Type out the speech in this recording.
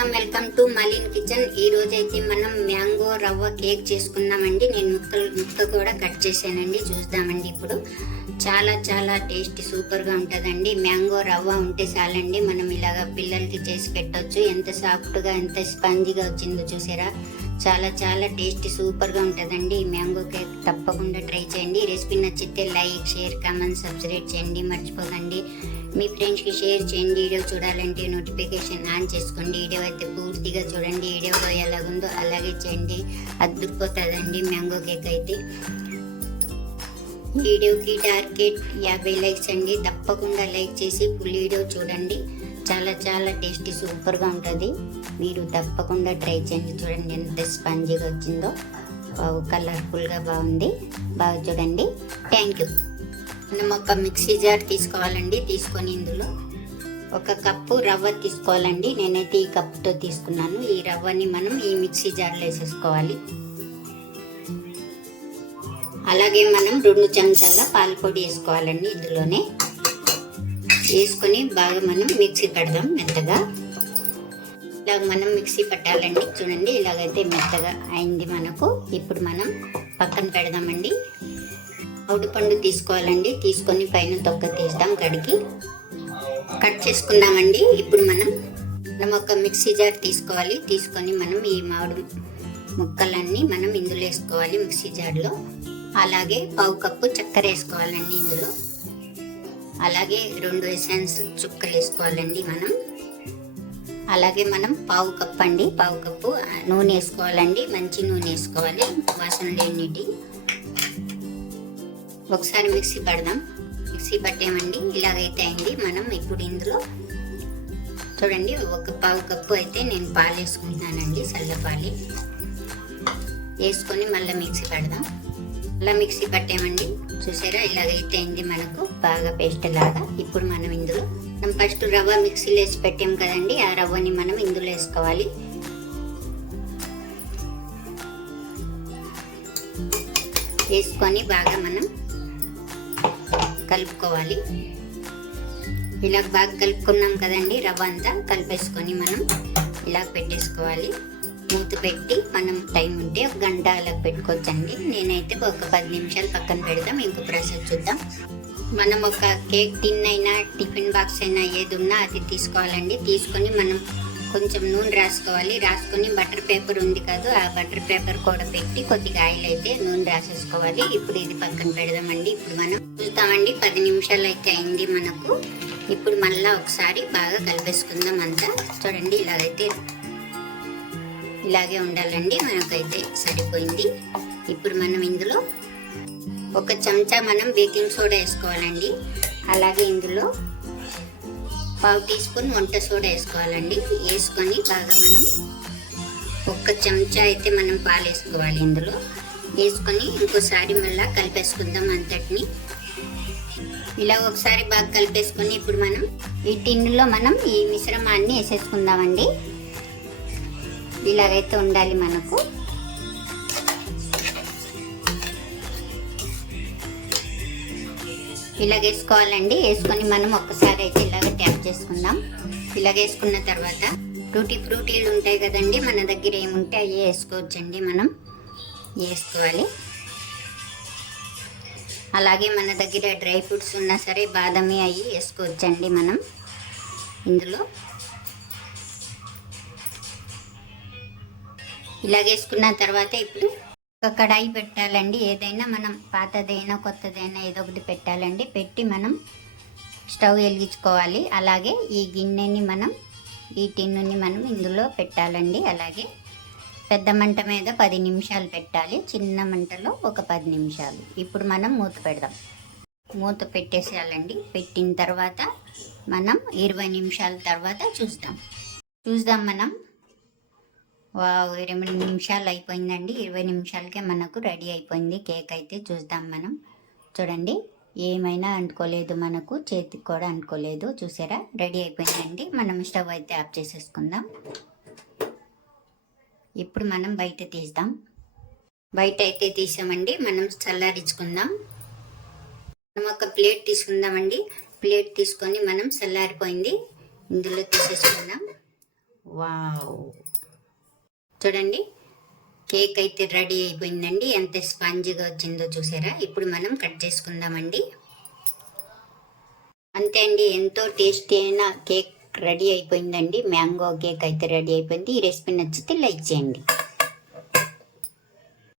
Welcome welcome to Malin kitchen. ఈ రోజు అయితే మనం మ్యాంగో రవ్వ కేక్ చేసుకున్నామండి. నేను ముక్కలు ముక్క కూడా కట్ చేశానండి. చూద్దామండి ఇప్పుడు. చాలా చాలా టేస్ట్ సూపర్గా ఉంటుందండి. మ్యాంగో రవ్వ ఉంటే చాలండి. మనం ఇలాగ పిల్లలకి చేసి పెట్టొచ్చు. ఎంత సాఫ్ట్గా ఎంత స్పంజిగా వచ్చిందో చూసారా? చాలా చాలా టేస్ట్ సూపర్గా ఉంటుందండి. ఈ మ్యాంగో కేక్ తప్పకుండా ట్రై చేయండి. రెసిపీ నచ్చితే లైక్ షేర్ కామెంట్ సబ్స్క్రైబ్ చేయండి. మర్చిపోకండి. మీ ఫ్రెండ్స్కి షేర్ చేయండి వీడియో చూడాలంటే నోటిఫికేషన్ ఆన్ చేసుకోండి. వీడియో అయితే పూర్తిగా చూడండి. వీడియోలో ఎలాగుందో అలాగే చేయండి. అద్భుతపోతుందండి మ్యాంగో కేక్ అయితే. వీడియోకి టార్గెట్ యాభై లైక్స్ అండి. తప్పకుండా లైక్ చేసి ఫుల్ వీడియో చూడండి. చాలా చాలా టేస్టీ సూపర్గా ఉంటుంది. మీరు తప్పకుండా ట్రై చేయండి. చూడండి ఎంత స్పంజీగా వచ్చిందో. కలర్ఫుల్గా బాగుంది. బాగా చూడండి. థ్యాంక్ యూ మనం ఒక మిక్సీ జార్ తీసుకోవాలండి. తీసుకొని ఇందులో ఒక కప్పు రవ్వ తీసుకోవాలండి. నేనైతే ఈ కప్పుతో తీసుకున్నాను. ఈ రవ్వని మనం ఈ మిక్సీ జార్లో వేసేసుకోవాలి. అలాగే మనం రెండు చెంచాల పాల పొడి వేసుకోవాలండి ఇందులోనే. వేసుకొని బాగా మనం మిక్సీ పెడదాం మెత్తగా. ఇలాగ మనం మిక్సీ పట్టాలండి. చూడండి ఇలాగైతే మెత్తగా అయింది మనకు. ఇప్పుడు మనం పక్కన పెడదామండి. అవుడు తీసుకోవాలండి. తీసుకొని పైన తొక్క తీస్తాం కడిగి. కట్ చేసుకుందామండి. ఇప్పుడు మనం మనం ఒక మిక్సీ జార్ తీసుకోవాలి. తీసుకొని మనం ఈ మామిడి ముక్కలన్నీ మనం ఇందులో వేసుకోవాలి మిక్సీ జార్లో. అలాగే పావు కప్పు చక్కెర వేసుకోవాలండి ఇందులో. అలాగే రెండు ఎసెన్స్ చుక్కలు వేసుకోవాలండి మనం. అలాగే మనం పావు కప్పు అండి. పావు కప్పు నూనె వేసుకోవాలండి. మంచి నూనె వేసుకోవాలి. వాసన లేనిటి ఒకసారి మిక్సీ పడదాం. మిక్సీ పట్టేమండి. ఇలాగైతే అయింది. మనం ఇప్పుడు ఇందులో చూడండి ఒక పావు కప్పు అయితే నేను పాలు వేసుకుంటున్నానండి చల్లపాలి వేసుకొని మళ్ళీ మిక్సీ పడదాం. అలా మిక్సీ పట్టామండి. చూసారా? ఇలాగైతే అయింది మనకు. బాగా పేస్ట్ లాగా. ఇప్పుడు మనం ఇందులో మనం ఫస్ట్ రవ్వ మిక్సీలో వేసి పెట్టాం కదండి ఆ రవ్వని మనం ఇందులో వేసుకోవాలి. వేసుకొని బాగా మనం కలుపుకోవాలి. ఇలా బాగా కలుపుకున్నాం కదండి రవ్వ అంతా కలిపేసుకొని మనం ఇలా పెట్టేసుకోవాలి. మూత పెట్టి మనం టైం ఉంటే ఒక గంట అలా పెట్టుకోవచ్చండి. నేనైతే ఒక పది నిమిషాలు పక్కన పెడదాం ఇంకో ప్రాసెస్ చూద్దాం. మనం ఒక కేక్ టిన్ అయినా టిఫిన్ బాక్స్ అయినా ఏది ఉన్నా అది తీసుకోవాలండి. తీసుకొని మనం కొంచెం నూనె రాసుకోవాలి. రాసుకొని బటర్ పేపర్ ఉంది కాదు ఆ బటర్ పేపర్ కూడా పెట్టి కొద్దిగా ఆయిల్ అయితే నూనె రాసేసుకోవాలి. ఇప్పుడు ఇది పక్కన పెడదామండి. ఇప్పుడు మనం చూస్తామండి పది నిమిషాలు అయితే అయింది మనకు. ఇప్పుడు మళ్ళీ ఒకసారి బాగా కలిపేసుకుందాం అంతా. చూడండి ఇలాగైతే ఇలాగే ఉండాలండి. మనకైతే సరిపోయింది. ఇప్పుడు మనం ఇందులో ఒక చెంచా మనం బేకింగ్ సోడా వేసుకోవాలండి. అలాగే ఇందులో పావు టీ స్పూన్ వంట సోడా వేసుకోవాలండి. వేసుకొని బాగా మనం ఒక్క చెంచా అయితే మనం పాలు వేసుకోవాలి ఇందులో. వేసుకొని ఇంకోసారి మళ్ళీ కలిపేసుకుందాం అంతటిని. ఇలా ఒకసారి బాగా కలిపేసుకొని ఇప్పుడు మనం ఈ టిన్నులో మనం ఈ మిశ్రమాన్ని వేసేసుకుందామండి. ఇలాగైతే ఉండాలి మనకు. ఇలాగ వేసుకోవాలండి. వేసుకొని మనం ఒక్కసారి అయితే ఇలాగ ట్యాప్ చేసుకుందాం. ఇలాగ వేసుకున్న తర్వాత టూటీ ఫ్రూటీలు ఉంటాయి కదండి మన దగ్గర ఏముంటే అవి వేసుకోవచ్చండి మనం. వేసుకోవాలి. అలాగే మన దగ్గర డ్రై ఫ్రూట్స్ ఉన్నా సరే బాదమి అవి వేసుకోవచ్చండి మనం. ఇందులో ఇలాగేసుకున్న తర్వాత ఇప్పుడు ఒక కడాయి పెట్టాలండి. ఏదైనా మనం పాతదైనా కొత్తదైనా ఏదో ఒకటి పెట్టాలండి. పెట్టి మనం స్టవ్ వెలిగించుకోవాలి. అలాగే ఈ గిన్నెని మనం ఈ టిన్నుని మనం ఇందులో పెట్టాలండి. అలాగే పెద్ద మంట మీద పది నిమిషాలు పెట్టాలి. చిన్న మంటలో ఒక పది నిమిషాలు. ఇప్పుడు మనం మూత పెడదాం. మూత పెట్టేసేయాలండి. పెట్టిన తర్వాత మనం ఇరవై నిమిషాల తర్వాత చూస్తాం. చూద్దాం మనం వావ్ ఇరవై నిమిషాలు అయిపోయిందండి ఇరవై నిమిషాలకే మనకు రెడీ అయిపోయింది. కేక్ అయితే చూద్దాం మనం. చూడండి ఏమైనా అంటుకోలేదు మనకు చేతికి కూడా అంటుకోలేదు. చూసారా? రెడీ అయిపోయిందండి. మనం స్టవ్ అయితే ఆఫ్ చేసేసుకుందాం. ఇప్పుడు మనం బయట తీద్దాం. బయట అయితే తీసామండి. మనం చల్లారించుకుందాం. మనం ఒక ప్లేట్ తీసుకుందామండి. ప్లేట్ తీసుకొని మనం చల్లారిపోయింది. ఇందులో తీసేసుకుందాం. వావ్. చూడండి. కేక్ అయితే రెడీ అయిపోయిందండి. ఎంత స్పాంజిగా వచ్చిందో చూసారా? ఇప్పుడు మనం కట్ చేసుకుందామండి. అంతే అండి. ఎంతో టేస్టీ అయిన కేక్ రెడీ అయిపోయిందండి. మ్యాంగో కేక్ అయితే రెడీ అయిపోయింది. ఈ రెసిపీ నచ్చితే లైక్ చేయండి.